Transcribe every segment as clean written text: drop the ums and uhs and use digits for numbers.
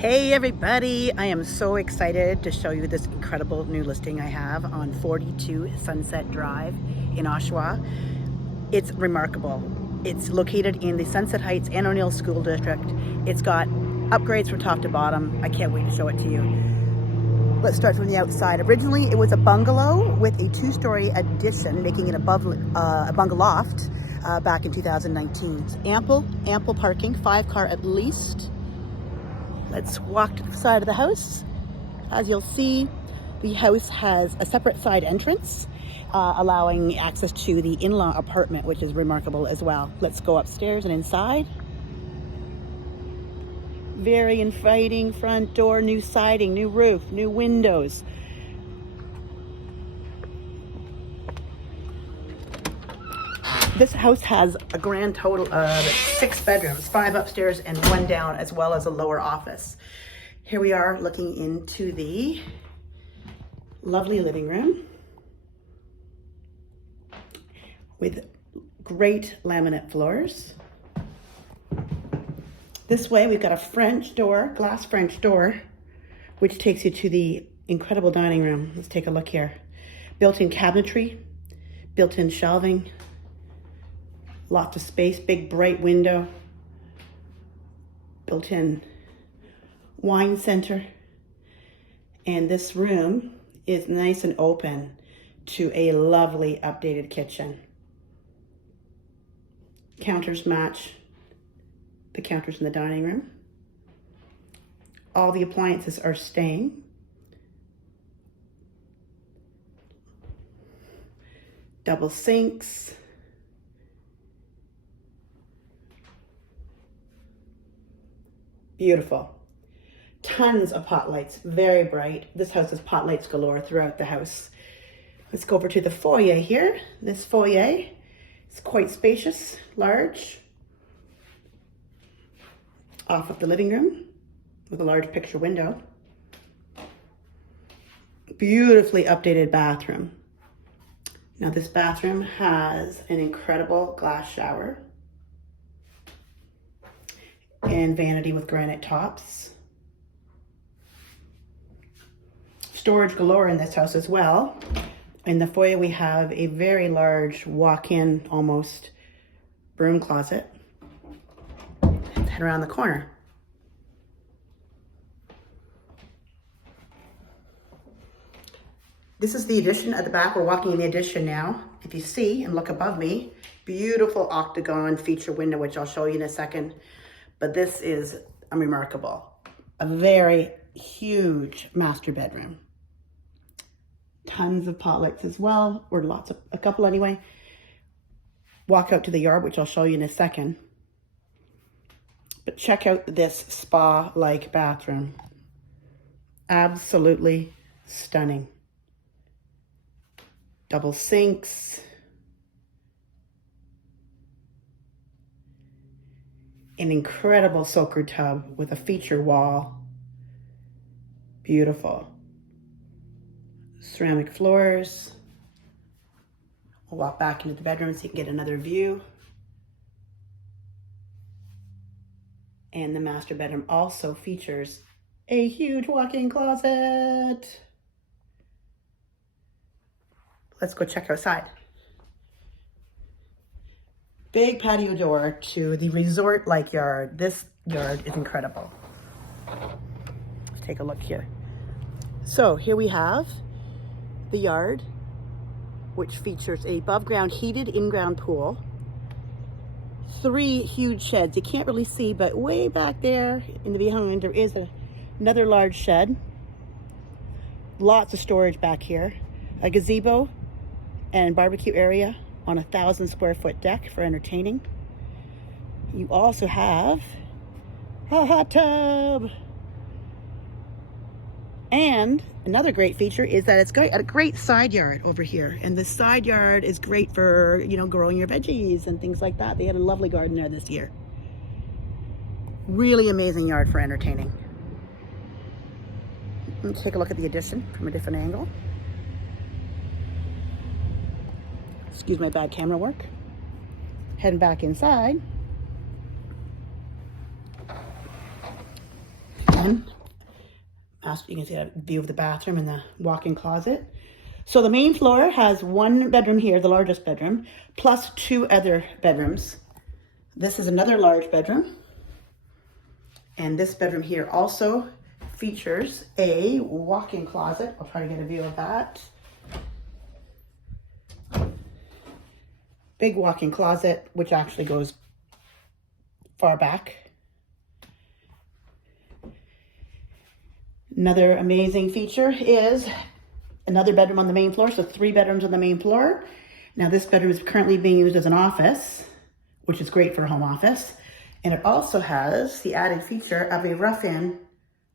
Hey everybody, I am so excited to show you this incredible new listing I have on 42 Sunset Drive in Oshawa. It's remarkable. It's located in the Sunset Heights and O'Neill School District. It's got upgrades from top to bottom. I can't wait to show it to you. Let's start from the outside. Originally, it was a bungalow with a two-story addition, making it above a bungaloft back in 2019. It's ample parking, 5-car at least. Let's walk to the side of the house. As you'll see, the house has a separate side entrance, allowing access to the in-law apartment, which is remarkable as well. Let's go upstairs and inside. Very inviting front door, new siding, new roof, new windows. This house has a grand total of 6 bedrooms, 5 upstairs and 1 down, as well as a lower office. Here we are looking into the lovely living room with great laminate floors. This way we've got a French door, glass French door, which takes you to the incredible dining room. Let's take a look here. Built-in cabinetry, built-in shelving, lots of space, big bright window, built-in wine center. And this room is nice and open to a lovely updated kitchen. Counters match the counters in the dining room. All the appliances are staying. Double sinks. Beautiful. Tons of pot lights, very bright. This house has pot lights galore throughout the house. Let's go over to the foyer here. This foyer is quite spacious, large. Off of the living room with a large picture window. Beautifully updated bathroom. Now this bathroom has an incredible glass shower and vanity with granite tops. Storage galore in this house as well. In the foyer we have a very large walk-in, almost broom closet. Let's head around the corner. This is the addition at the back. We're walking in the addition now. If you see and look above me, beautiful octagon feature window, which I'll show you in a second. But this is remarkable. A very huge master bedroom. Tons of pot lights as well, or a couple anyway. Walk out to the yard, which I'll show you in a second. But check out this spa-like bathroom. Absolutely stunning. Double sinks. An incredible soaker tub with a feature wall. Beautiful. Ceramic floors. We'll walk back into the bedroom so you can get another view. And the master bedroom also features a huge walk-in closet. Let's go check outside. Big patio door to the resort-like yard. This yard is incredible. Let's take a look here. So here we have the yard, which features a above-ground heated in-ground pool. 3 huge sheds. You can't really see, but way back there in the behind, there is another large shed. Lots of storage back here. A gazebo and barbecue area on a 1,000 square foot deck for entertaining. You also have a hot tub. And another great feature is that it's got a great side yard over here. And the side yard is great for, growing your veggies and things like that. They had a lovely garden there this year. Really amazing yard for entertaining. Let's take a look at the addition from a different angle. Excuse my bad camera work. Heading back inside. in. You can see a view of the bathroom and the walk-in closet. So the main floor has one bedroom here, the largest bedroom, plus 2 other bedrooms. This is another large bedroom. And this bedroom here also features a walk-in closet. I'll try to get a view of that. Big walk-in closet, which actually goes far back. Another amazing feature is another bedroom on the main floor, so 3 bedrooms on the main floor. Now this bedroom is currently being used as an office, which is great for a home office. And it also has the added feature of a rough-in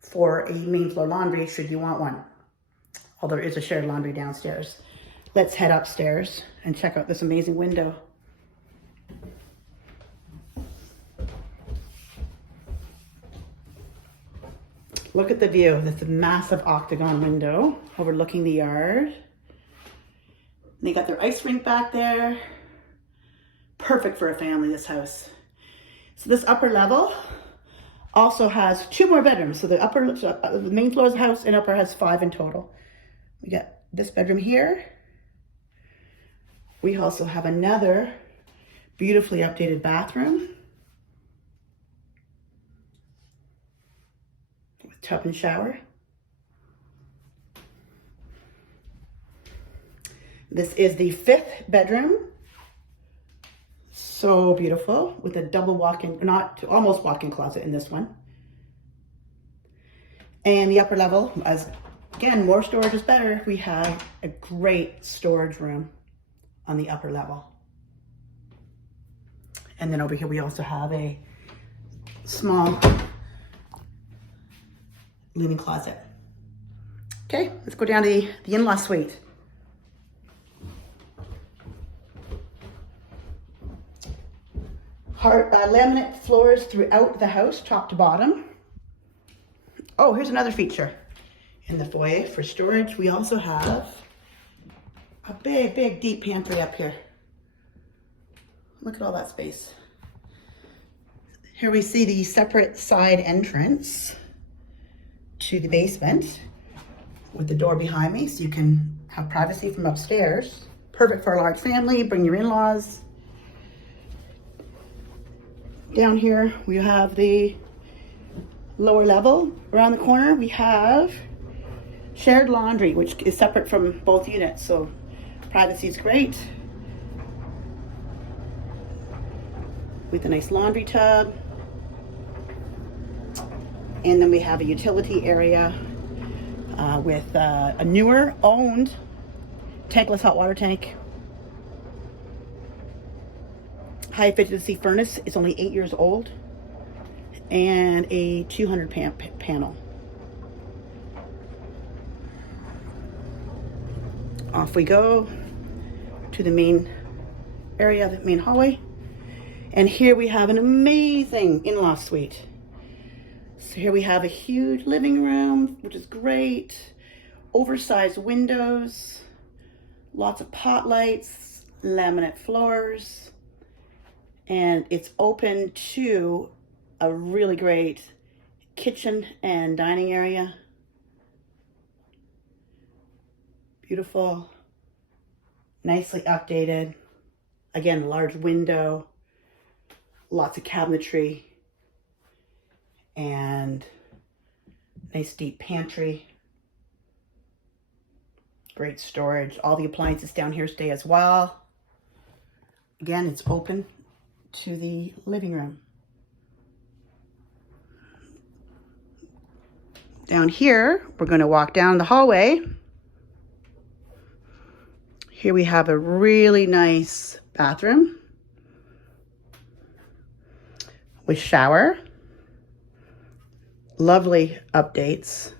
for a main floor laundry, should you want one. Although there is a shared laundry downstairs. Let's head upstairs and check out this amazing window. Look at the view. This massive octagon window overlooking the yard. They got their ice rink back there. Perfect for a family, this house. So this upper level also has 2 more bedrooms. So the main floor of the house and upper has 5 in total. We got this bedroom here. We also have another beautifully updated bathroom with tub and shower. This is the 5th bedroom. So beautiful, with a double walk-in, almost walk-in closet in this one. And the upper level, as again, more storage is better. We have a great storage room on the upper level. And then over here we also have a small living closet. Okay, let's go down to the in-law suite. Laminate floors throughout the house, top to bottom. Oh, here's another feature. In the foyer for storage, we also have a big, deep pantry up here. Look at all that space. Here we see the Seperate.Side entrance to the basement with the door behind me, so you can have privacy from upstairs. Perfect for a large family, bring your in-laws. Down here, we have the lower level. Around the corner, we have shared laundry, which is separate from both units, so privacy is great. With a nice laundry tub. And then we have a utility area with a newer owned tankless hot water tank. High efficiency furnace is only 8 years old, and a 200 panel. Off we go to the main area, the main hallway. And here we have an amazing in-law suite. So here we have a huge living room, which is great. Oversized windows, lots of pot lights, laminate floors. And it's open to a really great kitchen and dining area. Beautiful, nicely updated. Again, large window, lots of cabinetry, and nice deep pantry. Great storage. All the appliances down here stay as well. Again, it's open to the living room. Down here, we're going to walk down the hallway. Here we have a really nice bathroom with shower. Lovely updates.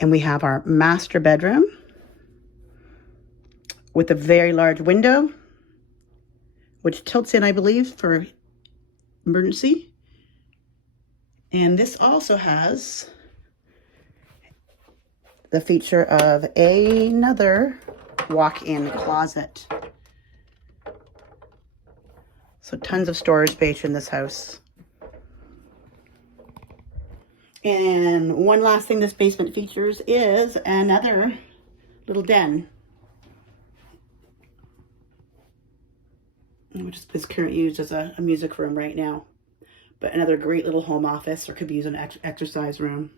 And we have our master bedroom with a very large window, which tilts in, I believe, for emergency. And this also has the feature of another walk-in closet. So tons of storage space in this house. And one last thing this basement features is another little den, which is currently used as a music room right now. But another great little home office, or could be used as an exercise room.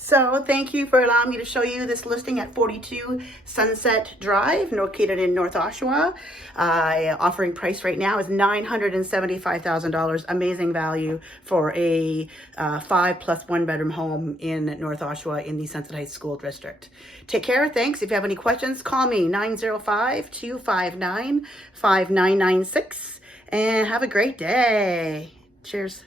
So thank you for allowing me to show you this listing at 42 Sunset Drive, located in North Oshawa. Offering price right now is $975,000. Amazing value for a 5+ 1-bedroom home in North Oshawa in the Sunset Heights School District. Take care. Thanks. If you have any questions, call me 905-259-5996 and have a great day. Cheers.